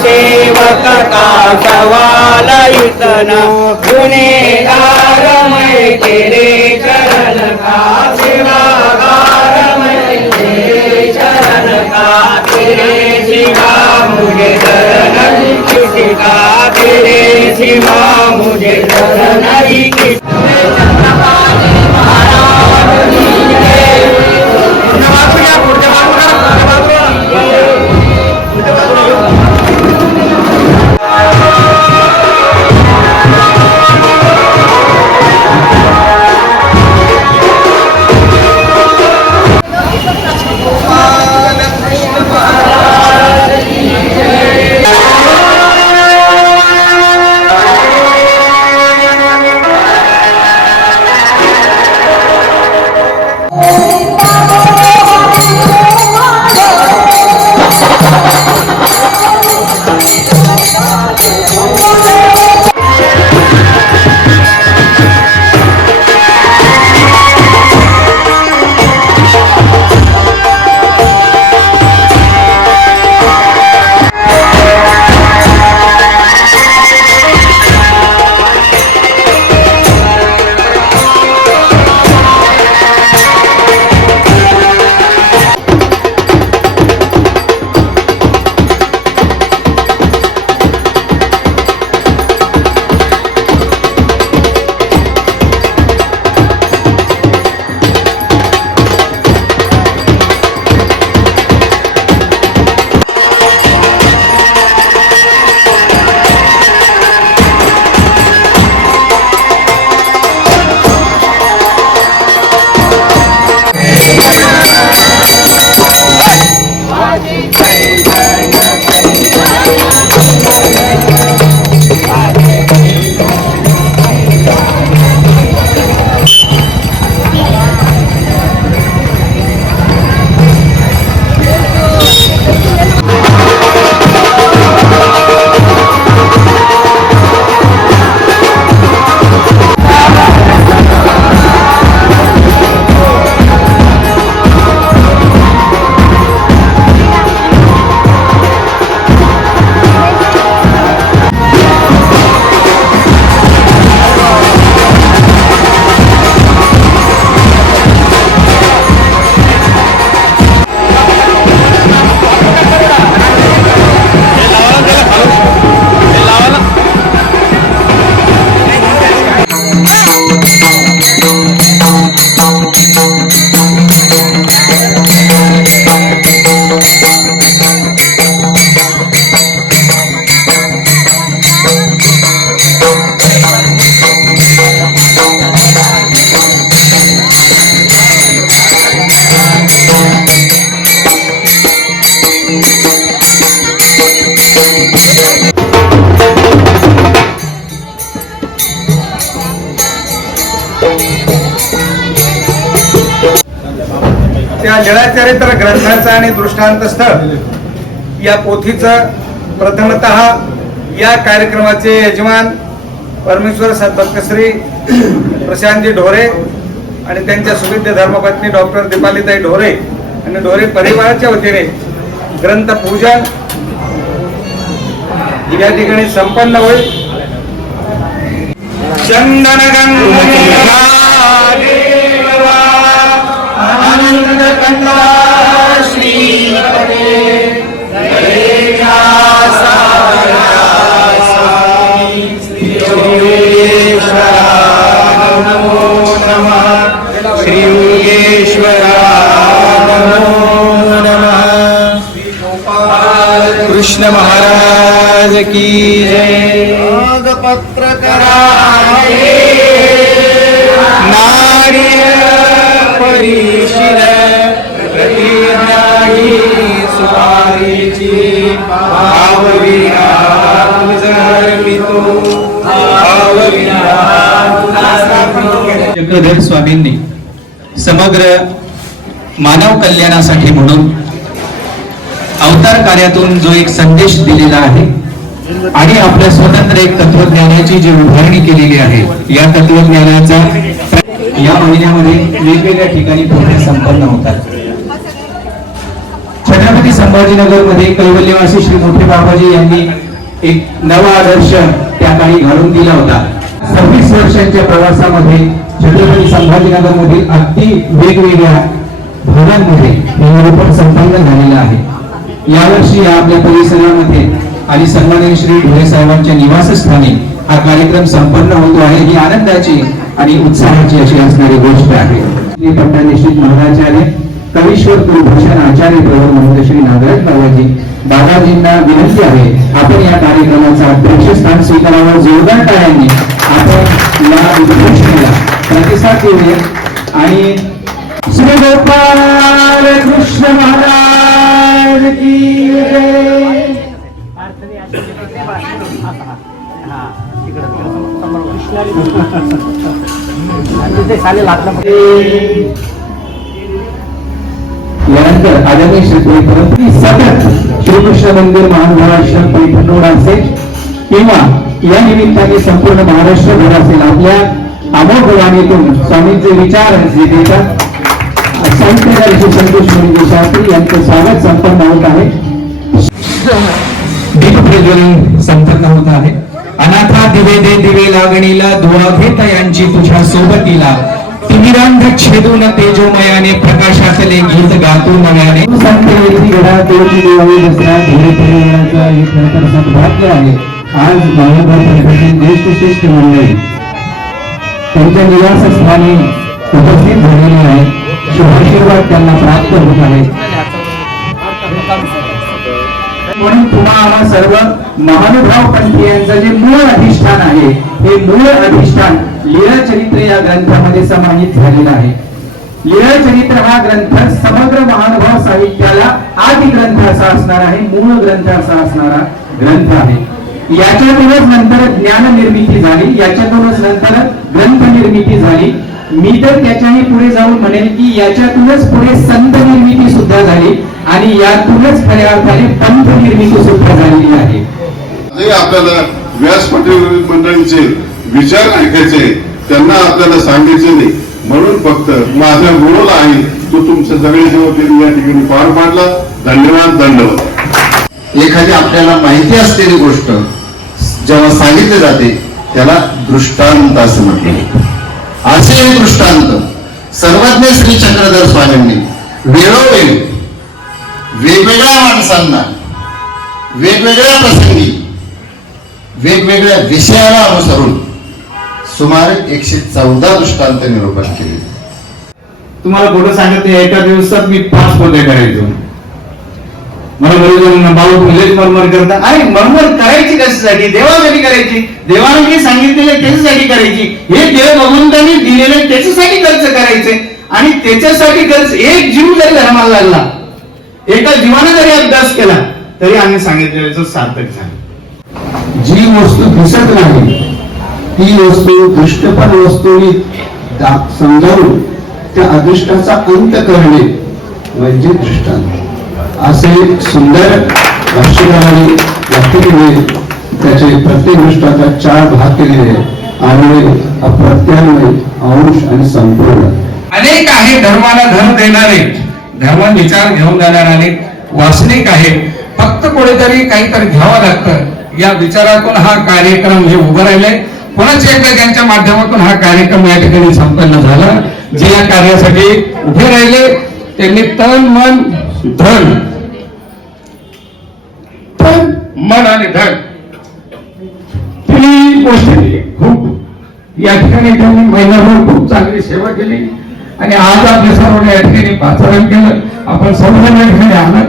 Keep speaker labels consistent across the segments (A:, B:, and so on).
A: सेवक का सवाल इतना गुनेगार मैं तेरे चरण. का शिवागार मैं तेरे चरण. का तेरे शिवा मुझे चरण. किसी का तेरे शिवा मुझे चरण ही
B: जळाचरित्र ग्रंथाचं आणि दृष्टांत स्थळ या पोथीचं प्रथमत या कार्यक्रमाचे यजमान परमेश्वर सद्भक्तश्री प्रशांतजी ढोरे आणि त्यांच्या सुविद्य धर्मपत्नी डॉक्टर दीपालीताई ढोरे आणि ढोरे परिवाराच्या वतीने ग्रंथ पूजन या ठिकाणी संपन्न होईल. चंदन कृष्ण महाराज की जय। पत्रकराने नार्य परिशिर भावविना
C: चक्रधर स्वामींनी समग्र मानव कल्याणासाठी म्हणून अवतार कार्यातून जो एक संदेश दिलेला आहे आणि आपल्या स्वतंत्र एक तत्वज्ञानाची जी उभारणी केलेली आहे या तत्वज्ञानाचा या महिन्यामध्ये वेगवेगळ्या ठिकाणी पुढे संपन्न होतात. छत्रपती संभाजीनगरमध्ये कैवल्यवासी श्री मोठे बाबाजी यांनी एक नवा आदर्श त्या काळी घालून दिला होता. सव्वीस वर्षांच्या प्रवासामध्ये छत्रपती संभाजीनगर मधील अगदी वेगवेगळ्या भागांमध्ये हे निरूपण संपन्न झालेलं आहे. यावर्षी या आपल्या परिसरामध्ये आणि सन्माननीय श्री ढोले साहेबांच्या निवासस्थानी हा कार्यक्रम संपन्न होतो आहे. ही आनंदाची आणि उत्साहाची अशी असणारी गोष्ट आहे. श्री पंडित महाराजाने कवीश्वर कुलभूषण आचार्य प्रभू महंत श्री नागराज बाबाजी बाबाजींना विनंती आहे आपण या कार्यक्रमाचं अध्यक्षस्थान स्वीकारावं जोरदार टाळ्यांनी आपण या उद्घोषणेला प्रतिसाद देऊया. आणि श्री गोपाल कृष्ण महाराज की जय. यानंतर आदरणीय श्री परंतु सतत श्रीकृष्ण मंदिर महाराष्ट्र पैठण रोड असेल किंवा या निमित्ताने संपूर्ण महाराष्ट्रभर असेल. आपल्या अमोघ वाणीतून स्वामींचे विचार जे देतात साहित्यकार श्री संतोष मुनिजी शास्त्री यांचं स्वागत संपन्न होत आहे. दीप प्रज्वलन संपन्न होत आहे. अनाथा दिवे दे दिवे लागणीला धुवा घेता यांची तुझ्या सोबतीला. तिमिरांध छेदून तेजोमयाने प्रकाशातले गीत गातो नव्याने सांगते येथी घडा आज महाभारतातील ज्येष्ठ मंडळी त्यांच्या निवासस्थानी उपस्थित झालेले आहे शुभाशीर्वाद त्यांना प्राप्त होत आहे. म्हणून तुम्हाला सर्व महानुभाव पंथीयांचं जे मूळ अधिष्ठान आहे हे मूळ अधिष्ठान चरित्र या ग्रंथामध्ये समाहित झालेला आहे. लीळा चरित्र हा ग्रंथ समग्र महानुभाव साहित्याला आदि ग्रंथ असा असणार आहे मूळ ग्रंथ असा असणारा ग्रंथ आहे. याच्यातूनच नंतर ज्ञान निर्मिती झाली याच्यातूनच नंतर ग्रंथ निर्मिती झाली. मी तर त्याच्याही पुढे जाऊन म्हणेल की याच्यातूनच पुढे संत निर्मिती सुद्धा झाली आणि यातूनच खऱ्या अर्थाने पंथ निर्मिती सुद्धा झालेली आहे.
D: आपल्याला व्यासपीठ मंडळीचे विचार ऐकायचे त्यांना आपल्याला सांगायचे नाही. म्हणून फक्त माझ्या गुरुला आहे तो तुमचं सगळे जबाबदारी या ठिकाणी पार पाडला. धन्यवाद दंडवत
E: एखादी आपल्याला माहिती असलेली गोष्ट जेव्हा सांगितली जाते त्याला दृष्टांत असं म्हटलं असे हे दृष्टांत सर्वज्ञ श्री चक्रधर स्वामींनी वेळोवेळी वेगवेगळ्या माणसांना वेगवेगळ्या प्रसंगी वेगवेगळ्या विषयाला अनुसरून सुमारे एकशे चौदा दृष्टांत निरूपण केले.
F: तुम्हाला खोटं सांगत नाही एका दिवसात मी पाच पोते करायचो. मला बोलले भाऊ तुझेच मरमर करता अरे मरमर करायची कशासाठी? देवासाठी करायची? देवाने जे सांगितलेले त्याच्यासाठी करायची. हे देव भगवंतांनी दिलेले त्याच्यासाठी खर्च करायचे. आणि त्याच्यासाठी खर्च एक जीव जरी धर्माला लागला एका जीवाने जरी अभ्यास केला तरी आम्ही सांगितलेलं सार्थक झालं.
C: जी वस्तू दिसत नाही ही वस्तू दृष्टपण वस्तू समजावून त्या अदृष्टाचा अंत करणे म्हणजे दृष्टांत. असे सुंदर भाष्यकाराने व्यक्त केले. त्याचे प्रत्येक दृष्टाचा चार भाग केलेले आणि अप्रत्यान्वय अंश आणि संपूर्ण.
G: अनेक आहे धर्माला धर्म देणारे. धर्म विचार घेऊन जाणारे वासनिक आहे फक्त कोणीतरी काहीतरी घ्यावं लागतं. या विचारातून हा कार्यक्रम हे उभं राहिले. पुन्हा एकदा त्यांच्या माध्यमातून हा कार्यक्रम या ठिकाणी संपन्न झाला. जे या कार्यासाठी उभे राहिले त्यांनी तन मन धन. तन मन आणि धन. तिन्ही गोष्टी खूप या ठिकाणी त्यांनी महिनाभर खूप चांगली सेवा केली. आणि आज आपल्या सर्वांनी या ठिकाणी पाचारण केलं. आपण सर्वजण या ठिकाणी आणत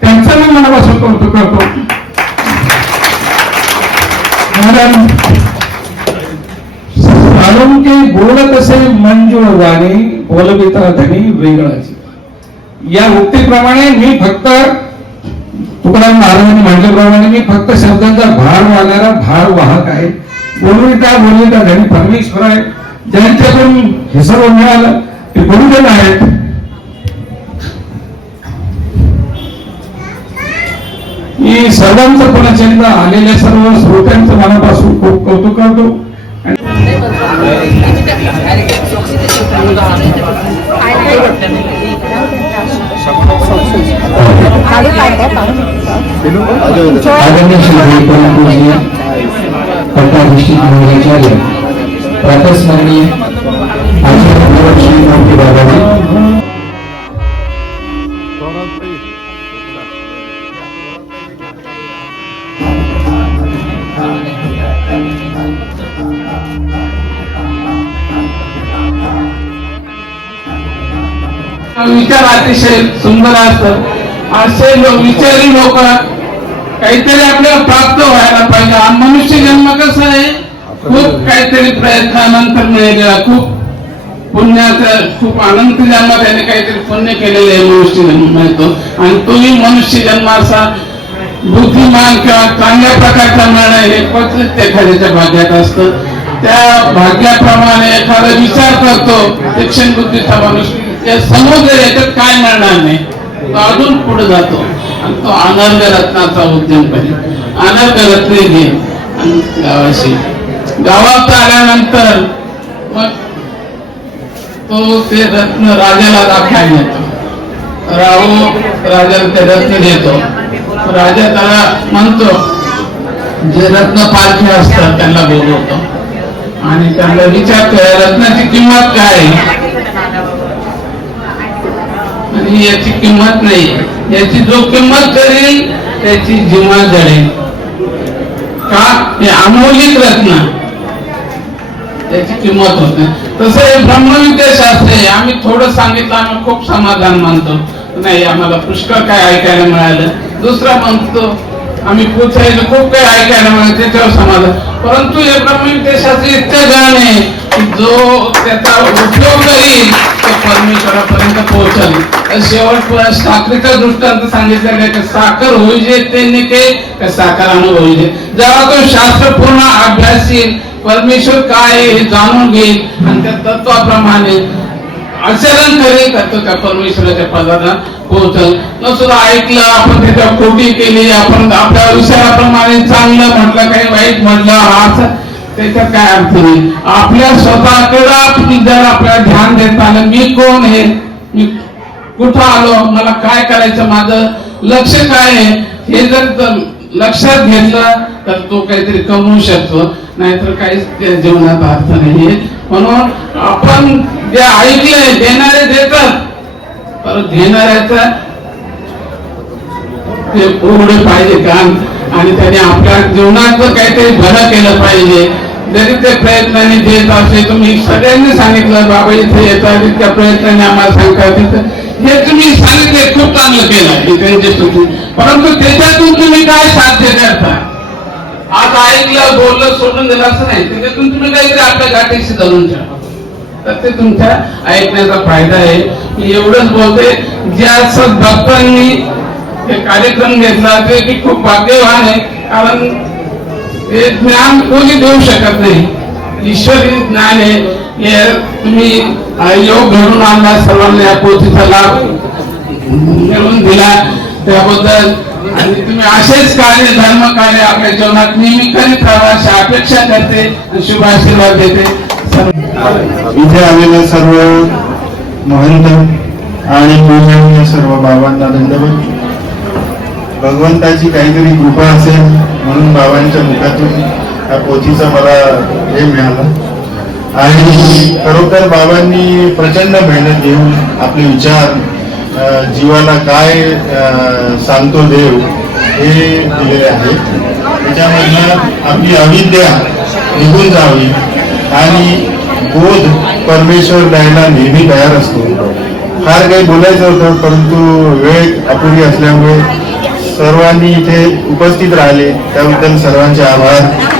G: त्यांचं मी मनापासून कौतुक करतो. कारण साळुंके बोलत असे मंजूळ वाणी बोलविता धनी वेगळाची. या उक्तीप्रमाणे मी फक्त तुकाराम महाराजांनी म्हटल्याप्रमाणे मी फक्त शब्दांचा भार वाहणारा भार वाहक आहे. बोलविता बोलविता धनी परमेश्वर आहे. ज्यांच्याकडून हे सर्व मिळालं ते गुरुजन आहेत. मी सर्वांचं पुन्हा आलेल्या सर्व श्रोत्यांचं मनापासून खूप कौतुक करतो.
C: आदरणीय श्री परमपूज्य पट्टाभिषेक मंदिराचार्य प्रातस्मरणीय आचार्य श्री मोठी बाबाजी
H: विचार अतिशय सुंदर असतात असे लोक विचारी लोक काहीतरी आपल्याला प्राप्त व्हायला पाहिजे. हा मनुष्य जन्म कसा आहे? खूप काहीतरी प्रयत्नानंतर मिळालेला खूप पुण्याचा खूप अनंत जन्म त्याने काहीतरी पुण्य केलेलं आहे मनुष्य जन्म मिळतो. आणि तोही मनुष्य जन्म असा बुद्धिमान किंवा चांगल्या प्रकारचा मिळणं हे क्वचित एखाद्याच्या भाग्यात असतं. त्या भाग्याप्रमाणे एखादा विचार करतो शिक्षण बुद्धीचा माणूस त्या समुद्र याच्यात काय मिळणार नाही. तो अजून पुढे जातो. आणि तो आनंद रत्नाचा उद्यम करेल. आनंद रत्ने घेईल. गावाशी गावात आल्यानंतर मग तो ते रत्न राजाला दाखवायला येतो. राहू राजाला ते रत्न देतो. राजा त्याला म्हणतो जे रत्न पालखी असतात त्यांना बोलवतो. आणि त्यांना विचारतो रत्नाची किंमत काय आहे?" ही याची किंमत नाही. याची जो किंमत करेल त्याची जिमा जळेल का? हे अमौलिक रत्न. त्याची किंमत होते तसं हे ब्रह्मविद्याशास्त्र आहे. आम्ही थोडं सांगितलं आम्ही खूप समाधान मानतो. नाही आम्हाला पुष्कळ काय ऐकायला मिळालं. दुसरा म्हणतो आम्ही पोचायला खूप काही ऐकायला मिळालं त्याच्यावर समाधान. परंतु हे देशाचे इतकं ज्ञान आहे जो त्याचा उपयोग करील तो परमेश्वरापर्यंत पोहोचल. तर शेवट साखरेचा दृष्टांत सांगितलेलं आहे की साखर होईजे ते निके का साखरानं होईजे जेव्हा तो शास्त्र पूर्ण येईल परमेश्वर काय आहे हे जाणून घेईल आणि त्या तत्वाप्रमाणे आचरण करेल तर त्या परमेश्वराच्या पदाला. पोहोचल नसून ऐकलं आपण त्याच्यावर खोटी केली आपण आपल्या विचाराप्रमाणे चांगलं म्हटलं काही वाईट म्हटलं असं त्याच्यात काय अर्थ नाही. आपल्या स्वतःकडे आपण जर आपल्याला ध्यान देता आलं मी कोण आहे? मी कुठं आलो? मला काय करायचं? माझं लक्ष काय आहे? हे जर लक्षात घेतलं तर तो काहीतरी कमवू शकतो. नाहीतर काहीच त्या जीवनात अर्थ नाहीये. म्हणून आपण जे ऐकले देणारे देतात. परत घेणाऱ्याचा ते पुढे पाहिजे काम आणि त्याने आपल्या जीवनात काहीतरी भलं केलं पाहिजे. जरी ते प्रयत्नाने देत असे तुम्ही सगळ्यांनी सांगितलं बाबा इथे येतात इतक्या प्रयत्नाने आम्हाला सांगतात तिथं हे तुम्ही सांगितले खूप चांगलं केलं त्यांची स्तुती. परंतु त्याच्यातून तुम्ही काय साध्य करता? आज ऐकलं बोललं सोडून दिलं असं नाही. त्याच्यातून तुम्ही काहीतरी आपल्या गाठीशी धरून ठेवा तर ते तुमच्या ऐकण्याचा फायदा आहे. मी एवढंच बोलते ज्या भक्तांनी हे कार्यक्रम घेतला ते की खूप भाग्यवान आहे. कारण हे ज्ञान कोणी देऊ शकत नाही. ईश्वरी ज्ञान आहे. हे तुम्ही योग घडून आणला सर्वांना या पोथीचा लाभ मिळवून दिला. त्याबद्दल आणि तुम्ही असेच कार्य धर्म कार्य आपल्या जीवनात नेहमी करीत राहा अशी अपेक्षा करते शुभ आशीर्वाद देते.
I: इथे आलेले सर्व महंत आणि पूजनीय सर्व बाबांना धन्यवाद. भगवंताची काहीतरी कृपा असेल म्हणून बाबांच्या मुखातून या पोथीचा मला हे मिळालं. आणि खरोखर बाबांनी प्रचंड मेहनत घेऊन आपले विचार जीवाला काय सांगतो देव हे दिलेले आहे. त्याच्यामधनं आपली अविद्या निघून जावी आणि बोध परमेश्वर द्यायला नेहमी तयार असतो. फार काही बोलायचं होतं परंतु वेळ अपुरी असल्यामुळे सर्वांनी इथे उपस्थित राहिले. त्याबद्दल सर्वांचे आभार.